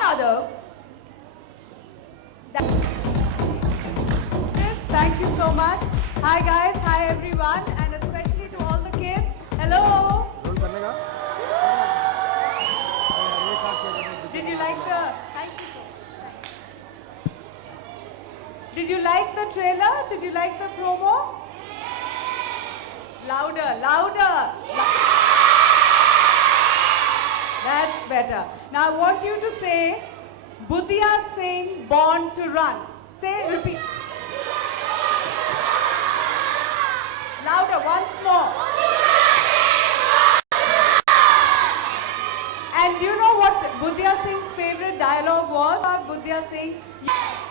none other than... Yes, thank you so much. Hi guys, hi everyone, and especially to all the kids. Hello. Did you like the? Thank you so much. Did you like the trailer? Did you like the promo? Louder, louder. That's better. Now I want you to say, Budhia Singh, born to run. Say, repeat. Louder, once more. And you know what Budhia Singh's favorite dialogue was about Budhia Singh?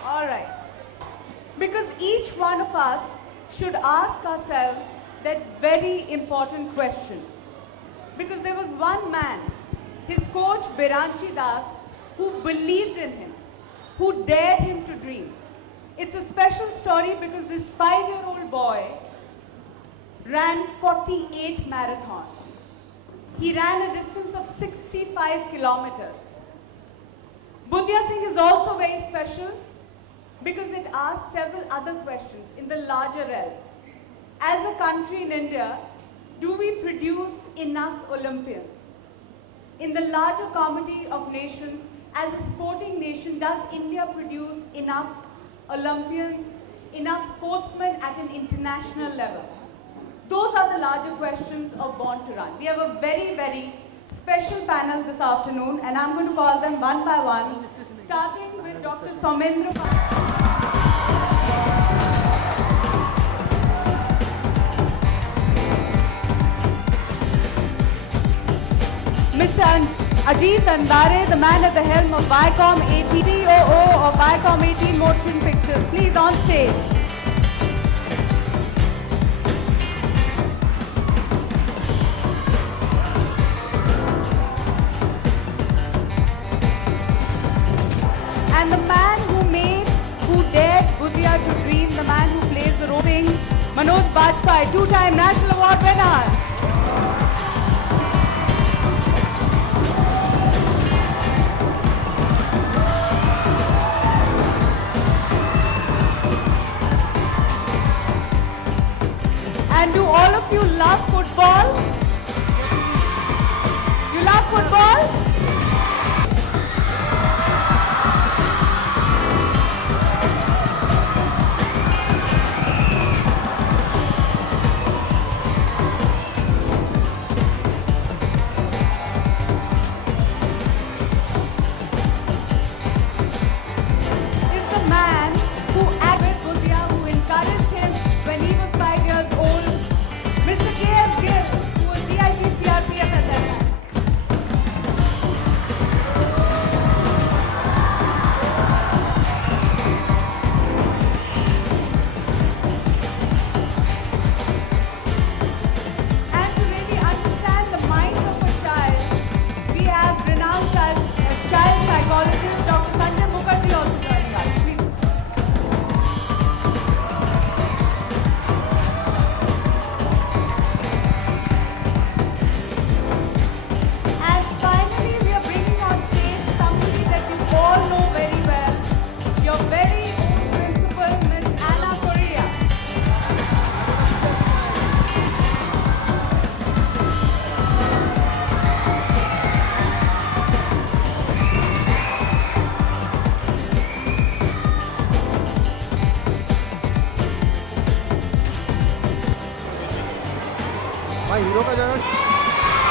Alright. Because each one of us should ask ourselves that very important question. Because there was one man, his coach Biranchi Das, who believed in him, who dared him to dream. It's a special story because this 5-year-old boy ran 48 marathons. He ran a distance of 65 kilometers. Budhia Singh is also very special because it asks several other questions in the larger realm. As a country in India, do we produce enough Olympians? In the larger community of nations, as a sporting nation, does India produce enough Olympians, enough sportsmen at an international level? Those are the larger questions of Born to Run. We have a very, very special panel this afternoon, and I'm going to call them one by one, starting with Dr. Soumendra. Mr. Ajit Andare, the man at the helm of Viacom 18, COO of Viacom 18 Motion Pictures. Please, on stage. And the man who dared Budhia to dream, the man who plays the role, Manoj Bajpai, two-time National Award winner. And do all of you love football? You love football?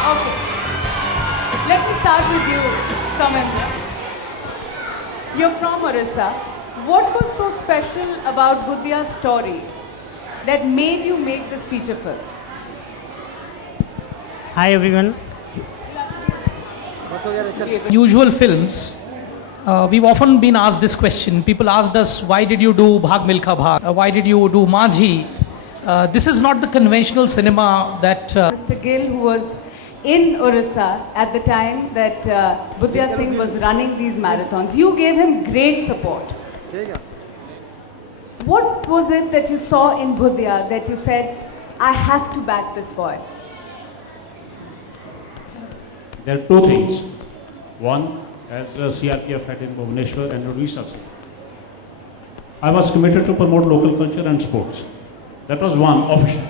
Okay. Let me start with you, Soumendra. You're from Orissa. What was so special about Budhia's story that made you make this feature film? Hi everyone. Usual films, we've often been asked this question. People asked us, why did you do Bhag Milkha Bhag? Why did you do Manjhi? This is not the conventional cinema that... Mr. Gill, who was in Orissa at the time that Budhia Singh was running these marathons, you gave him great support. What was it that you saw in Budhia that you said, I have to back this boy? There are two things. One, as CRPF head in Bhubaneswar and Budhia Singh. I was committed to promote local culture and sports. That was one official.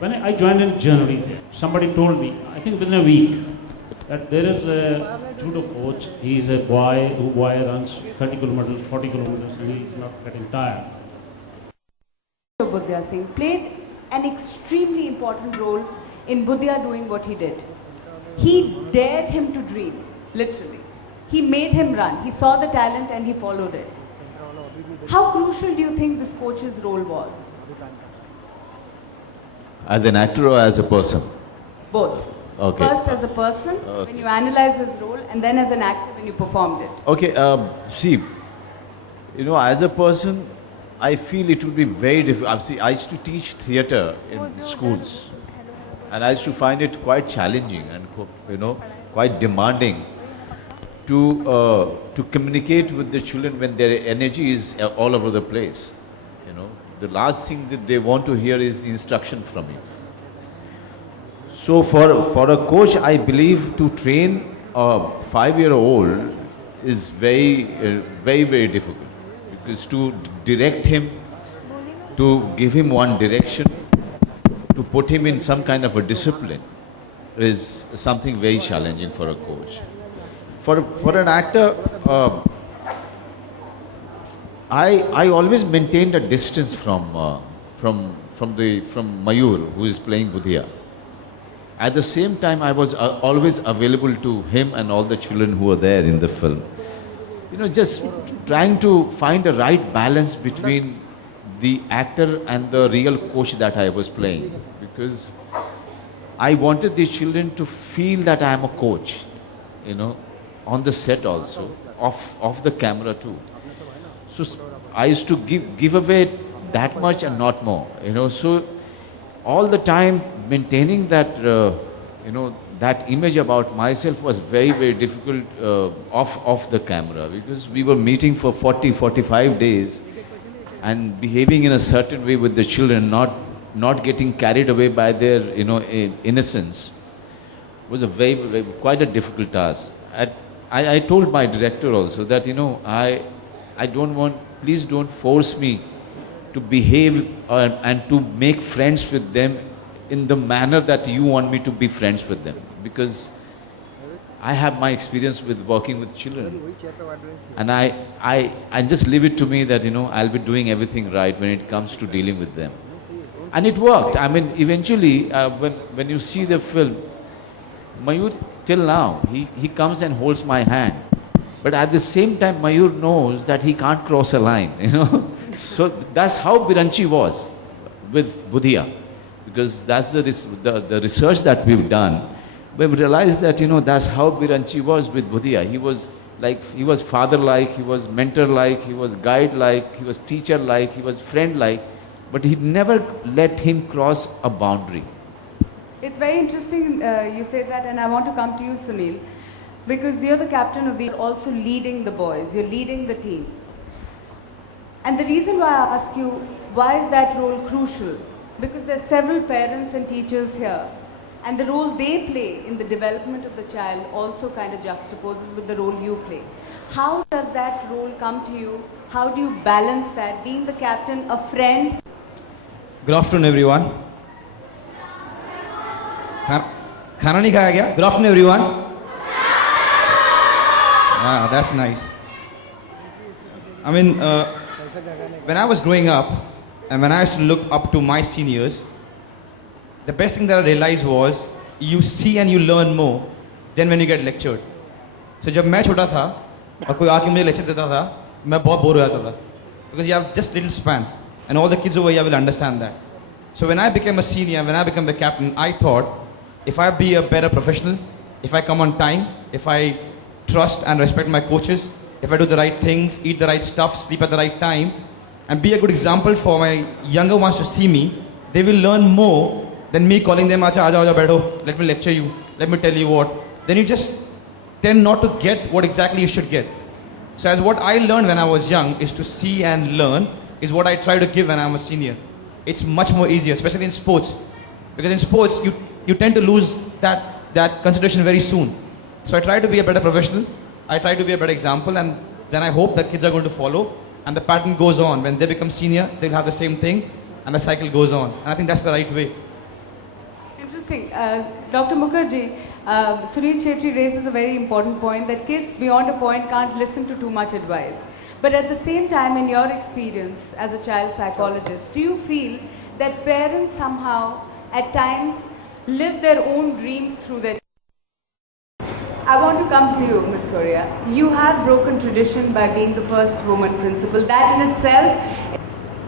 When I joined in January here, somebody told me, I think within a week, that there is a judo coach. He is a boy who runs 30 kilometers, 40 kilometers, and he is not getting tired. Budhia Singh played an extremely important role in Budhia doing what he did. He dared him to dream, literally. He made him run. He saw the talent and he followed it. How crucial do you think this coach's role was? As an actor or as a person? Both. Okay. First as a person, when you analyze his role, and then as an actor when you performed it. Okay, see, as a person, I feel it would be very difficult. See, I used to teach theatre in schools, and I used to find it quite challenging and quite demanding to communicate with the children when their energy is all over the place. The last thing that they want to hear is the instruction from you. So for a coach, I believe to train a 5-year-old is very difficult, because to direct him, to give him one direction, to put him in some kind of a discipline is something very challenging for a coach. For an actor, I always maintained a distance from Mayur, who is playing Budhia. At the same time, I was always available to him and all the children who were there in the film. Just trying to find a right balance between the actor and the real coach that I was playing, because I wanted these children to feel that I am a coach, on the set also, off the camera too. So I used to give away that much and not more, so all the time maintaining that, that image about myself was very difficult off the camera, because we were meeting for 45 days and behaving in a certain way with the children, not getting carried away by their, innocence, was quite a difficult task. I told my director also that, I don't want, please don't force me to behave and to make friends with them in the manner that you want me to be friends with them, because I have my experience with working with children, and I just leave it to me that I'll be doing everything right when it comes to dealing with them, and it worked. I mean, eventually when you see the film, Mayur till now he comes and holds my hand, but at the same time Mayur knows that he can't cross a line, So that's how Biranchi was with Budhia, because that's the research that we've done. We've realized that, that's how Biranchi was with Budhia. He was father-like, he was mentor-like, he was guide-like, he was teacher-like, he was friend-like, but he never let him cross a boundary. It's very interesting you say that, and I want to come to you, Sunil, because you're the captain of the, also leading the boys, you're leading the team. And the reason why I ask you, why is that role crucial? Because there are several parents and teachers here, and the role they play in the development of the child also kind of juxtaposes with the role you play. How does that role come to you? How do you balance that, being the captain, a friend? Good afternoon, everyone. खाना नहीं खाया क्या? Good afternoon, everyone. Ah, that's nice. I mean, when I was growing up, and when I used to look up to my seniors, the best thing that I realized was you see and you learn more than when you get lectured. So जब मैं छोटा था और कोई आके मुझे lecture देता था, मैं बहुत बोर हो जाता था, because you have just little span, and all the kids over here will understand that. So when I became a senior, when I became the captain, I thought, if I be a better professional, if I come on time, if I trust and respect my coaches, if I do the right things, eat the right stuff, sleep at the right time, and be a good example for my younger ones to see me, they will learn more than me calling them, Acha, aaja, baitho, let me lecture you, let me tell you what. Then you just tend not to get what exactly you should get. So as what I learned when I was young is to see and learn is what I try to give when I'm a senior. It's much more easier, especially in sports. Because in sports, you tend to lose that consideration very soon. So I try to be a better professional, I try to be a better example, and then I hope that kids are going to follow, and the pattern goes on. When they become senior, they'll have the same thing, and the cycle goes on. And I think that's the right way. Interesting. Dr. Mukherjee, Sunil Chetri raises a very important point that kids beyond a point can't listen to too much advice. But at the same time, in your experience as a child psychologist, do you feel that parents somehow at times live their own dreams through their... I want to come to you, Ms. Korea. You have broken tradition by being the first woman principal. That in itself...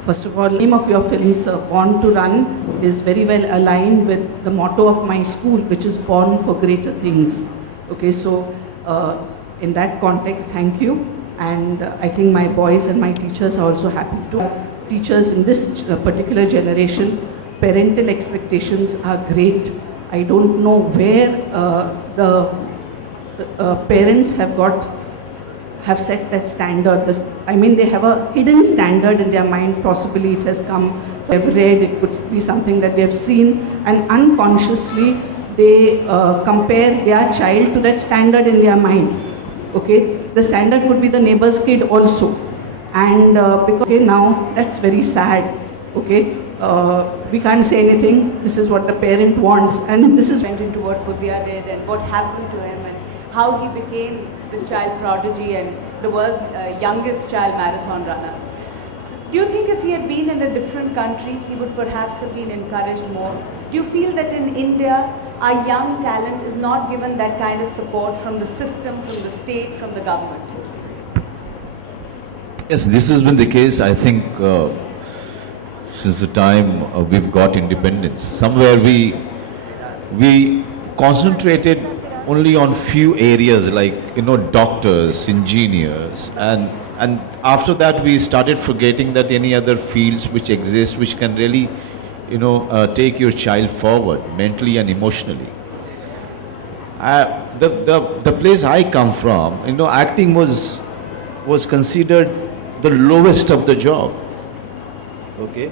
First of all, the name of your films, Born to Run, is very well aligned with the motto of my school, which is Born for Greater Things. Okay, so in that context, thank you. And I think my boys and my teachers are also happy too. Teachers in this particular generation, parental expectations are great. I don't know where the parents have set that standard. I mean, they have a hidden standard in their mind. Possibly it has come, they've read, it could be something that they have seen, and unconsciously they compare their child to that standard in their mind. Okay, the standard could be the neighbor's kid also, and because okay, now that's very sad. Okay, we can't say anything. This is what the parent wants, and this is went into what Budhia did and what happened to him and how he became this child prodigy and the world's youngest child marathon runner. Do you think if he had been in a different country, he would perhaps have been encouraged more? Do you feel that in India, our young talent is not given that kind of support from the system, from the state, from the government? Yes, this has been the case, I think, since the time we've got independence. Somewhere we concentrated only on few areas like, doctors, engineers, and after that we started forgetting that any other fields which exist which can really, take your child forward mentally and emotionally. The place I come from, acting was considered the lowest of the job. Okay,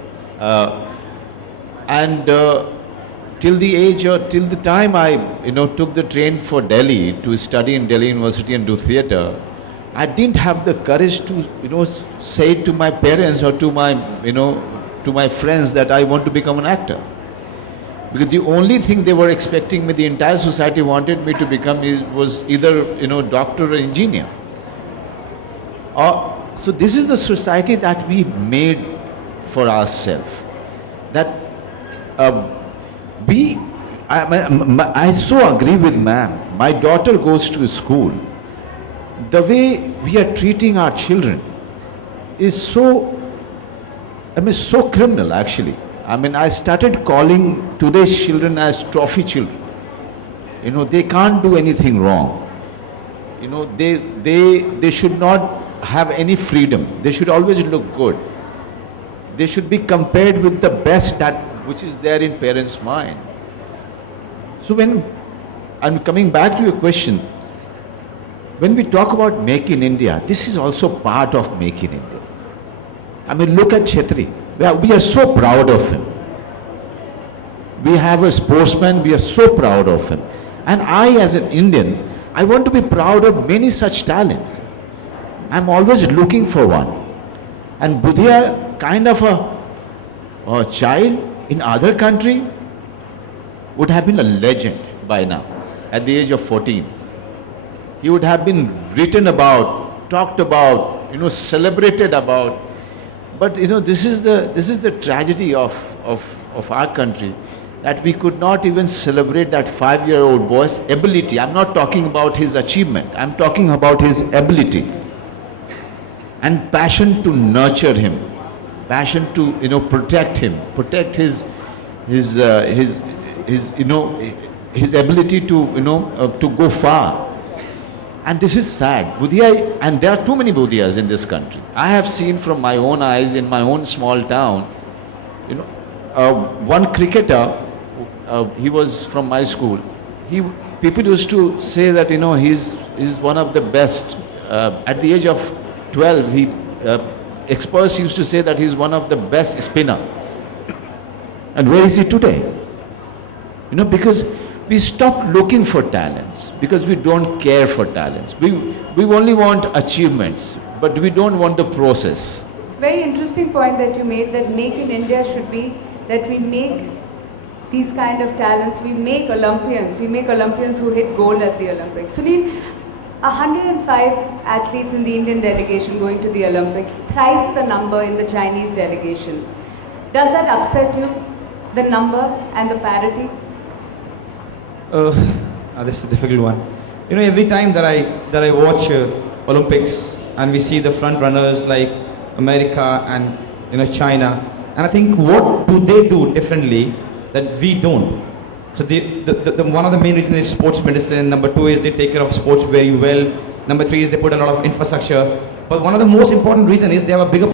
till the time I took the train for Delhi to study in Delhi University and do theatre, I didn't have the courage to say to my parents or to my friends that I want to become an actor, because the only thing they were expecting me, the entire society wanted me to become was either doctor or engineer. So this is the society that we made for ourselves. That I so agree with ma'am. My daughter goes to school. The way we are treating our children is so criminal actually. I started calling today's children as trophy children. They can't do anything wrong. They should not have any freedom. They should always look good. They should be compared with the best which is there in parents' mind. So when I'm coming back to your question, when we talk about Make in India, this is also part of Make in India. Look at Chetri. We are so proud of him. We have a sportsman, we are so proud of him. And I, as an Indian, I want to be proud of many such talents. I'm always looking for one. And Budhia, kind of a child in other country, would have been a legend by now, at the age of 14. He would have been written about, talked about, celebrated about. But this is the tragedy of our country, that we could not even celebrate that 5-year-old boy's ability. I'm not talking about his achievement. I'm talking about his ability and passion to nurture him, passion to protect him, protect his ability to go far. And this is sad. Budhia, and there are too many Budhias in this country. I have seen from my own eyes in my own small town, one cricketer, he was from my school. People used to say that he's one of the best. At the age of 12, experts used to say that he's one of the best spinner. And where is he today? Because we stop looking for talents because we don't care for talents. We only want achievements, but we don't want the process. Very interesting point that you made, that Make in India should be that we make these kind of talents, we make Olympians who hit gold at the Olympics. Sunil, 105 athletes in the Indian delegation going to the Olympics, thrice the number in the Chinese delegation. Does that upset you, the number and the parity? This is a difficult one. You know, every time that I watch Olympics and we see the front runners like America and China, and I think what do they do differently that we don't? So the one of the main reasons is sports medicine. Number 2 is they take care of sports very well. Number 3 is they put a lot of infrastructure. But one of the most important reasons is they have a bigger